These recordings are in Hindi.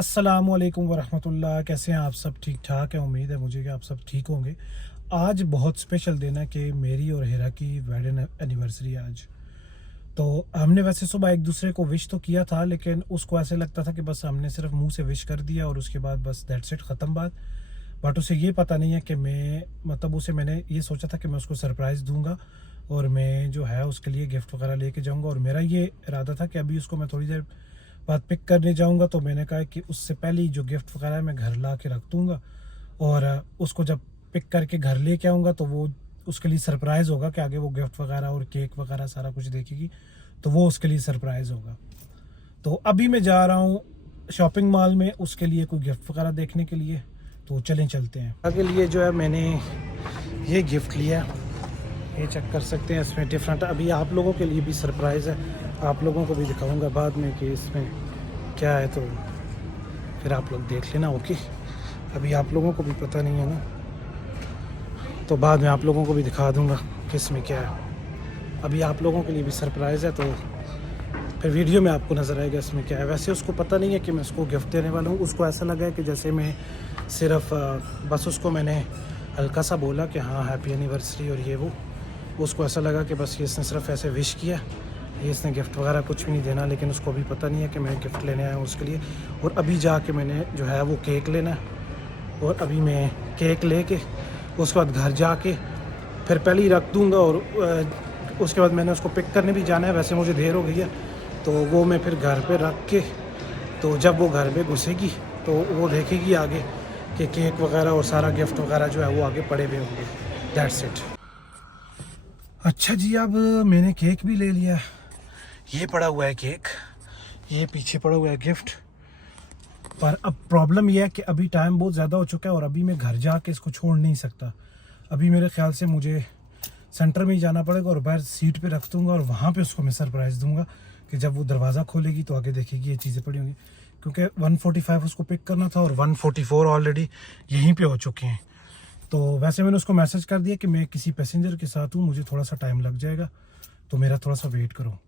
अस्सलामुअलैकुम वरहमतुल्लाह। कैसे हैं आप सब? ठीक ठाक है, उम्मीद है मुझे कि आप सब ठीक होंगे। आज बहुत स्पेशल दिन है कि मेरी और हिरा की वेडिंग एनिवर्सरी आज। तो हमने वैसे सुबह एक दूसरे को विश तो किया था, लेकिन उसको ऐसे लगता था कि बस हमने सिर्फ मुंह से विश कर दिया और उसके बाद बस दैट्स इट, ख़त्म बात। बट उसे ये पता नहीं है कि उसे मैंने ये सोचा था कि मैं उसको सरप्राइज़ दूंगा और मैं जो है उसके लिए गिफ्ट वगैरह लेके जाऊंगा। और मेरा ये इरादा था कि अभी उसको मैं थोड़ी देर बाद पिक करने जाऊंगा, तो मैंने कहा कि उससे पहले ही जो गिफ्ट वगैरह है मैं घर ला के रख दूंगा और उसको जब पिक करके घर लेके आऊँगा तो वो उसके लिए सरप्राइज़ होगा कि आगे वो गिफ्ट वगैरह और केक वगैरह सारा कुछ देखेगी, तो वो उसके लिए सरप्राइज़ होगा। तो अभी मैं जा रहा हूँ शॉपिंग मॉल में उसके लिए कोई गिफ्ट वगैरह देखने के लिए, तो चलते हैं। आगे लिए जो है मैंने ये गिफ्ट लिया, ये चेक कर सकते हैं, इसमें डिफरेंट अभी आप लोगों के लिए भी सरप्राइज़ है, आप लोगों को भी दिखाऊंगा बाद में कि इसमें क्या है, तो फिर आप लोग देख लेना। ओके, अभी आप लोगों को भी पता नहीं है ना, तो बाद में आप लोगों को भी दिखा दूंगा कि इसमें क्या है। अभी आप लोगों के लिए भी सरप्राइज़ है, तो फिर वीडियो में आपको नज़र आएगा इसमें क्या है। वैसे उसको पता नहीं है कि मैं उसको गिफ्ट देने वाला हूँ, उसको ऐसा लगा है कि जैसे मैं सिर्फ बस उसको मैंने हल्का सा बोला कि हाँ हैप्पी एनिवर्सरी और ये वो, उसको ऐसा लगा कि बस ये इसने सिर्फ ऐसे विश किया, ये इसने गिफ्ट वगैरह कुछ भी नहीं देना। लेकिन उसको अभी पता नहीं है कि मैं गिफ्ट लेने आया हूँ उसके लिए। और अभी जाके मैंने जो है वो केक लेना है और अभी मैं केक लेके उसके बाद घर जाके फिर पहले ही रख दूँगा और उसके बाद मैंने उसको पिक करने भी जाना है। वैसे मुझे देर हो गई है, तो वो मैं फिर घर पे रख के, तो जब वो घर पे घुसेगी तो वो देखेगी आगे कि केक वगैरह और सारा गिफ्ट वगैरह जो है वो आगे पड़े हुए होंगे। That's it. अच्छा जी, अब मैंने केक भी ले लिया, ये पड़ा हुआ है केक, ये पीछे पड़ा हुआ है गिफ्ट। पर अब प्रॉब्लम यह है कि अभी टाइम बहुत ज़्यादा हो चुका है और अभी मैं घर जाके इसको छोड़ नहीं सकता। अभी मेरे ख्याल से मुझे सेंटर में ही जाना पड़ेगा और बाहर सीट पे रख दूँगा और वहाँ पे उसको मैं सरप्राइज़ दूँगा कि जब वो दरवाज़ा खोलेगी तो आगे देखेगी ये चीज़ें पड़ी होंगी। क्योंकि 145 उसको पिक करना था और 144 ऑलरेडी यहीं पे हो चुके हैं। तो वैसे मैंने उसको मैसेज कर दिया कि मैं किसी पैसेंजर के साथ हूँ, मुझे थोड़ा सा टाइम लग जाएगा, तो मेरा थोड़ा सा वेट करो।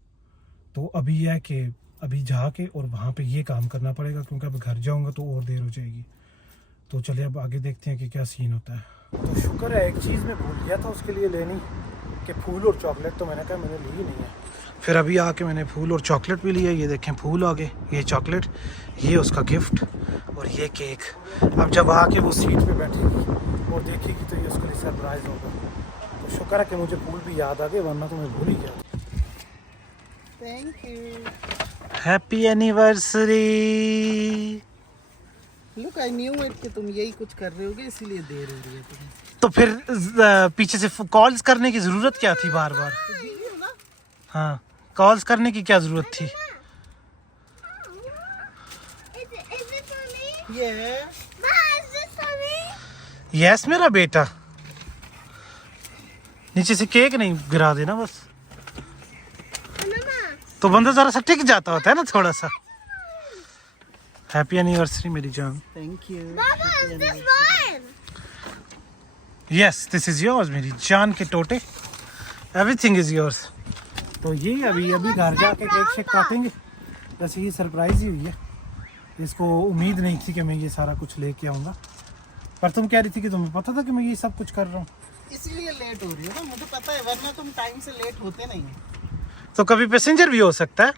तो अभी यह है कि अभी जाके और वहाँ पे ये काम करना पड़ेगा, क्योंकि अब घर जाऊँगा तो और देर हो जाएगी। तो चलिए अब आगे देखते हैं कि क्या सीन होता है। तो शुक्र है एक चीज़ मैं भूल गया था उसके लिए लेनी, कि फूल और चॉकलेट, तो मैंने कहा मैंने ली ही नहीं है। फिर अभी आके मैंने फूल और चॉकलेट भी लिया। ये देखें फूल आ गए, ये चॉकलेट, ये उसका गिफ्ट और ये केक। अब जब आके वो सीट पे बैठेगी और देखेगी तो ये उसके लिए सरप्राइज़ होगा। तो शुक्र है कि मुझे फूल भी याद आ गए, वरना तो मैं भूल ही गया। Thank you. Happy anniversary. Look I knew it कि तुम यही कुछ कर रहे होगे, इसीलिए देर हो रही है तुम्हें। तो फिर पीछे से कॉल्स करने की ज़रूरत क्या थी बार बार? तो बिजी हो ना? हाँ, कॉल्स करने की क्या ज़रूरत थी? ये यस मेरा बेटा, नीचे से केक नहीं गिरा देना बस, तो बंदा जरा सा टिक जाता होता है ना थोड़ा सा। हैप्पी एनिवर्सरी मेरी जान। Thank you. Yes this is yours मेरी जान के टोटे, एवरीथिंग इज योर्स। तो ये अभी घर जाके केक शेक काटेंगे। वैसे ये सरप्राइज ही हुई है, इसको उम्मीद नहीं थी कि मैं ये सारा कुछ लेके आऊँगा। पर तुम कह रही थी कि तुम्हें पता था कि मैं ये सब कुछ कर रहा हूँ, इसीलिए लेट हो रही हो ना, मुझे पता है, वरना तुम टाइम से लेट होते नहीं हो। तो कभी पैसेंजर भी हो सकता है।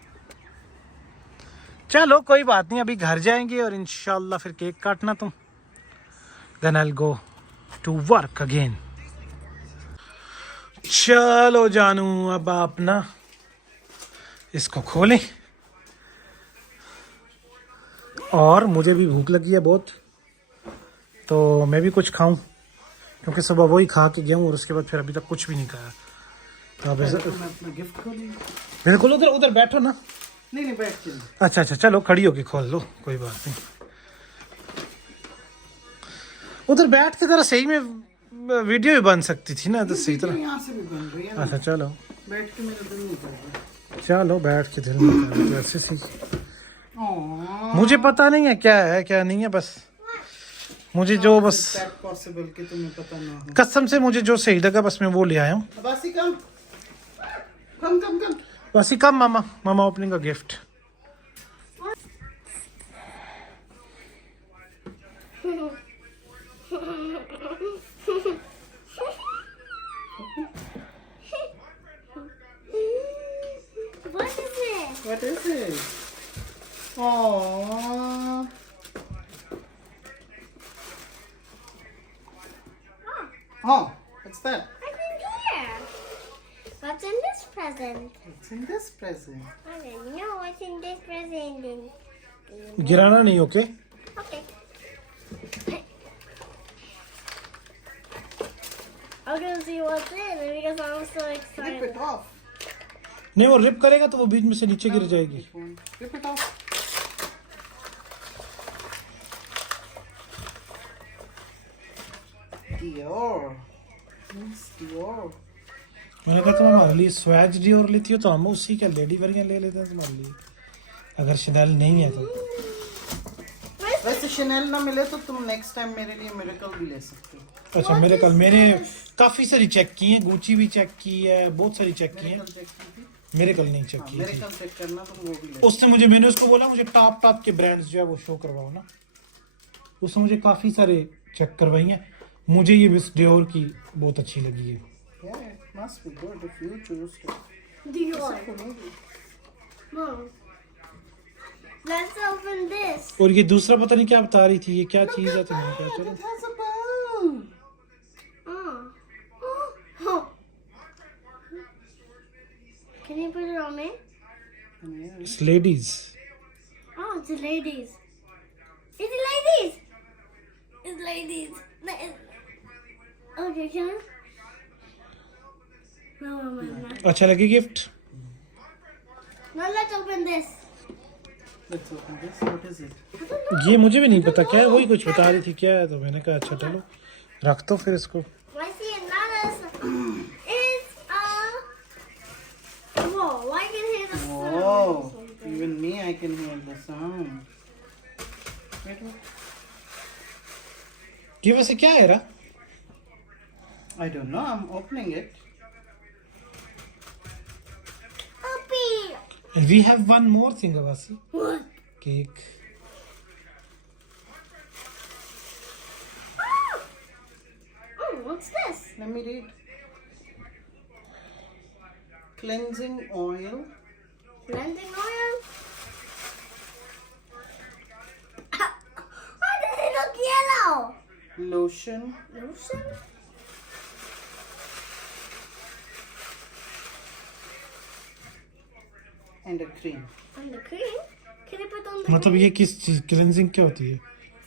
चलो कोई बात नहीं, अभी घर जाएंगे और इंशाल्लाह फिर केक काटना तुम, then I will go to work again. चलो जानू, अब आप ना इसको खोलें, और मुझे भी भूख लगी है बहुत, तो मैं भी कुछ खाऊं, क्योंकि सुबह वही खा के गया हूँ और उसके बाद फिर अभी तक कुछ भी नहीं खाया। तो अब मैं अपना गिफ्ट खोलूंगी। बिल्कुल, उधर उधर बैठो ना। नहीं बैठ के। अच्छा चलो खड़ी होके खोल लो, कोई बात नहीं। उधर बैठ के जरा सही में वीडियो भी बन सकती थी ना, तो सही तरह। यहाँ से भी बन रही है। अच्छा चलो, बैठ के मेरा दिल नहीं कर रहा। चलो बैठ के दिल नहीं कर रहा, ऐसे सी। मुझे पता नहीं है क्या है क्या नहीं है, बस मुझे जो बस पॉसिबल कि तुम्हें पता ना हो। कसम से मुझे जो सही लगा बस मैं वो ले आया हूँ। बासी कम कम कम कम बस ही कम। मामा ओपनिंग का gift. What is it? What is it? Aww. Oh, what's that? What's in here? What's in this present? What's in this present? I don't know what's in this present. गिराना नहीं, okay? Okay. I'm gonna see what's in because I'm so Rip excited. it off. नहीं, वो रिप करेगा तो वो बीच में से नीचे गिर जाएगी. Rip it off. Dior. It's Dior. मैंने कहा तुम हमारे लिए स्वैज डियोर लेती हो तो हम उसी का लेडी वर्जन ले लेते हैं तुम्हारे लिए, अगर शनेल नहीं है तो. वैसे शनेल ना मिले तो तुम नेक्स्ट टाइम मेरे लिए मिरेकल भी ले सकते हो. अच्छा, मेरे कल मैंने काफी सारी चेक की है, गुची भी चेक की है, बहुत सारी चेक की है. मिरेकल चेक की थी. मेरे कल नहीं चेक हाँ, की थी. मिरेकल चेक करना तुम वो भी ले. उसने मुझे, मैंने उसको बोला मुझे टॉप टॉप के ब्रांड्स जो है वो शो करवाओ ना. उसने मुझे काफी सारे चेक करवाई हैं. मुझे ये मिस डियोर की बहुत अच्छी लगी है. Yeah, it must be good if you choose to. Dior. Maybe. Mom. Let's open this. और ये दूसरा पता नहीं क्या बता रही थी, ये क्या चीज है तो मैंने कहा चलो. It has a bow. Oh. Can you put it on me? Yeah. It's ladies. Oh, it's the ladies. It's the ladies. It's ladies. Okay, can I? No, no. अच्छा लगी gift? Now let's open this. Let's open this. What is it? I don't know. ये मुझे भी नहीं पता क्या है, वही कुछ बता रही थी क्या है, तो मैंने कहा अच्छा चलो रख दो फिर इसको. I see another. It's whoa! I can hear the sound. or Whoa. something. Even me, I can hear the sound. Wait, wait. ये वैसे क्या है रा? I don't know. I'm opening it. Puppy. And we have one more thing, Avasi. What? Cake. Oh, what's this? Let me read. Cleansing oil. Blending oil. Why does it look yellow? Lotion. Lotion. And a cream. And the cream. Can I put on the मतलब cream? ये किस चीज क्लेंजिंग क्या होती है?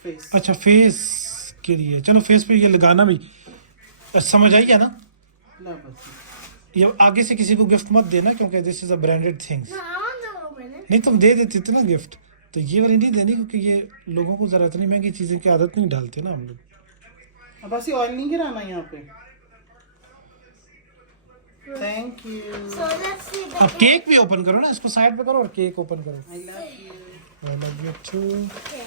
Face. अच्छा, फेस के लिए. चलो फेस पे ये लगाना भी समझ आई है ना. ला बस. ये आगे से किसी को गिफ्ट मत देना क्योंकि this is a branded things. No, I want to open it. नहीं, तुम दे देती थी ना गिफ्ट, तो ये वाली नहीं देनी क्योंकि ये लोगों को जरा इतनी महंगी चीजें की आदत नहीं डालते ना हम लोग. अब ऐसे ऑयल नहीं गिराना यहाँ पे. Thank you. So let's see the अब केक भी ओपन करो ना, इसको साइड पे करो और केक ओपन करो. I love you. I love you too. Okay.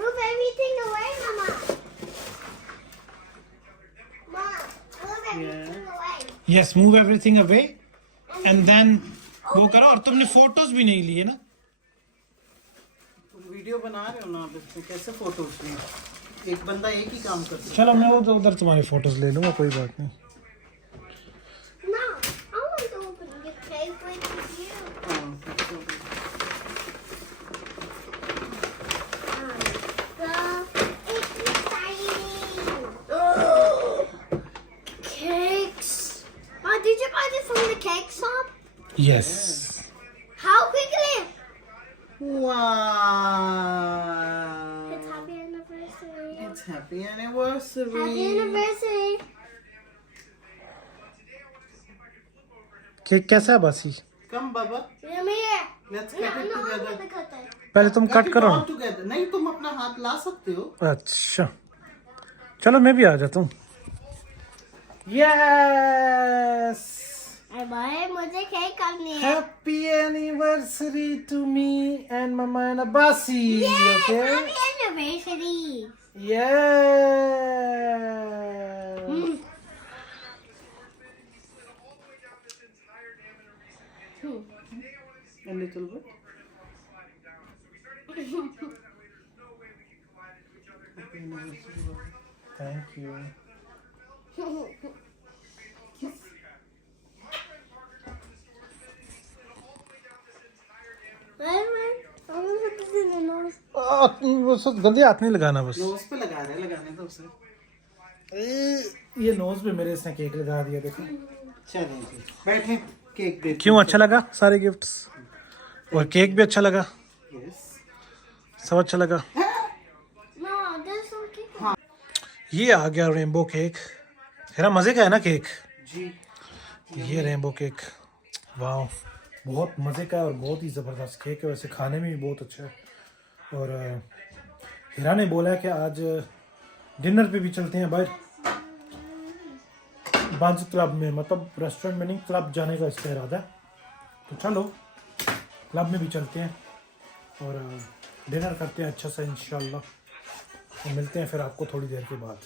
Move everything away, Mama. Mom, move everything away. Yes, move everything away and then वो करो. और तुमने फोटोज भी नहीं लिए ना. तुम वीडियो बना रहे हो ना, अब इसमें कैसे फोटो उठनी. एक बंदा एक ही काम कर सकता चलो मैं वो उधर तुम्हारी फोटोज ले लूंगा, कोई बात नहीं. No, I want to open the cake with you. है. हाँ, so So exciting. Oh, cakes. Oh, did you buy this from the cake shop? Yes. How quickly? Wow. It's happy anniversary. It's happy anniversary. Happy anniversary. Cake कैसा है बासी? Come, Baba. Come here. Let's No, cut it no, I'm together. gonna cut it. पहले तुम कट it करो. all together. नहीं, तुम अपना हाथ ला सकते हो. अच्छा चलो मैं भी आ जाता हूँ. Yes. अरे भाई मुझे केक काटनी है. Happy anniversary to me and Mama and Abasi. Yes, Okay. happy anniversary. Yeah. A little bit. Thank you. I'm gonna put this in the nose. वो गंदे हाथ नहीं लगाना बस। नोज पे लगा रहे हैं, लगाने दो उसे। ये नोज पे मेरे इसने केक लगा दिया देखो। चलें जी, बैठे केक देते क्यों अच्छा लगा सारे गिफ्ट्स? और केक भी अच्छा लगा, यस। सब अच्छा लगा। No, there's some cake. ये आ गया रेनबो केक। हेरा मजे का है ना केक? जी ये रेनबो केक, वाह बहुत मज़े का है और बहुत ही ज़बरदस्त केक है। वैसे खाने में भी बहुत अच्छा है। और हिरा ने बोला है कि आज डिनर पे भी चलते हैं बाहर, बांस क्लब में, मतलब रेस्टोरेंट में नहीं, क्लब जाने का इसका इरादा है। तो चलो क्लब में भी चलते हैं और डिनर करते हैं अच्छा सा इंशाल्लाह। तो मिलते हैं फिर आपको थोड़ी देर के बाद।